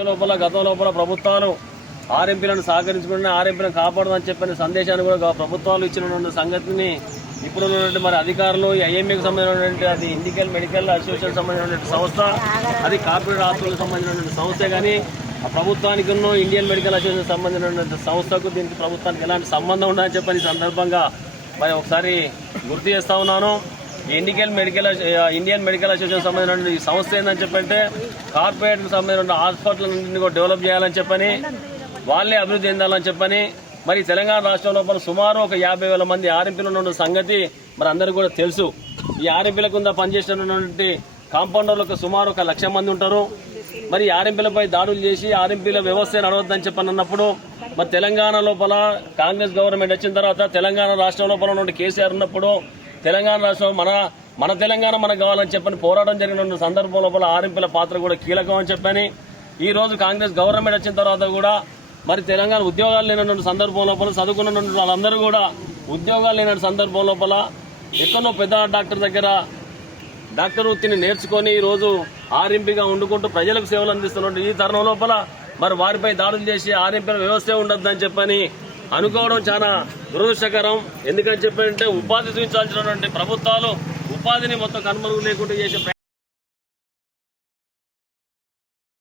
లోపల గతం లోపల ప్రభుత్వాలు ఆర్ఎంపీలను సహకరించుకుని ఆర్ఎంపీలను కాపాడదని చెప్పిన సందేశాన్ని కూడా ప్రభుత్వాలు ఇచ్చిన సంగతిని ఇప్పుడు మరి అధికారులు ఐఎంఏకి సంబంధించినటువంటి అది ఇండియన్ మెడికల్ అసోసియేషన్ సంబంధించినటువంటి సంస్థ, అది కార్పొరేట్ హాస్పిటల్కి సంబంధించినటువంటి సంస్థే కానీ ఆ ప్రభుత్వానికి ఇండియన్ మెడికల్ అసోసియేషన్ సంబంధించినటువంటి సంస్థకు దీనికి ప్రభుత్వానికి ఎలాంటి సంబంధం ఉండదని చెప్పని ఈ సందర్భంగా మరి ఒకసారి గుర్తు చేస్తా ఉన్నాను. ఇండియన్ మెడికల్ అసోసియేషన్ సంబంధించిన ఈ సంస్థ ఏందని చెప్పంటే కార్పొరేట్కి సంబంధించిన హాస్పిటల్ కూడా డెవలప్ చేయాలని చెప్పని, వాళ్ళే అభివృద్ధి చెందాలని చెప్పని, మరి తెలంగాణ రాష్ట్రం లోపల సుమారు ఒక 50,000 మంది ఆర్ఎంపీలు ఉన్న సంగతి మరి అందరికీ కూడా తెలుసు. ఈ ఆర్ఎంపీల కింద పనిచేస్తున్నటువంటి కాంపౌండర్లకు సుమారు 1,00,000 మంది ఉంటారు. మరి ఆర్ఎంపీలపై దాడులు చేసి ఆర్ఎంపీల వ్యవస్థ నడవద్దని చెప్పని అన్నప్పుడు మరి తెలంగాణ లోపల కాంగ్రెస్ గవర్నమెంట్ వచ్చిన తర్వాత తెలంగాణ రాష్ట్రం లోపల నుండి కేసీఆర్ ఉన్నప్పుడు తెలంగాణ రాష్ట్రం మన తెలంగాణ మనకు కావాలని చెప్పని పోరాటం జరిగిన సందర్భం లోపల ఆర్ఎంపీల పాత్ర కూడా కీలకం అని చెప్పని, ఈ రోజు కాంగ్రెస్ గవర్నమెంట్ వచ్చిన తర్వాత కూడా మరి తెలంగాణ ఉద్యోగాలు లేనటువంటి సందర్భం లోపల చదువుకున్న వాళ్ళందరూ కూడా ఉద్యోగాలు లేనటువంటి సందర్భం లోపల ఎక్కడో పెద్ద డాక్టర్ దగ్గర డాక్టర్ వృత్తిని నేర్చుకొని ఈరోజు ఆర్ఎంపీగా వండుకుంటూ ప్రజలకు సేవలు అందిస్తున్న ఈ తరుణం లోపల మరి వారిపై దాడులు చేసి ఆర్ఎంపీల వ్యవస్థే ఉండొద్దని చెప్పని అనుకోవడం చాలా దురదృష్టకరం. ఎందుకని చెప్పంటే ఉపాధి చూపించాల్సినటువంటి ప్రభుత్వాలు ఉపాధిని మొత్తం కనుమరుగు లేకుండా చేసే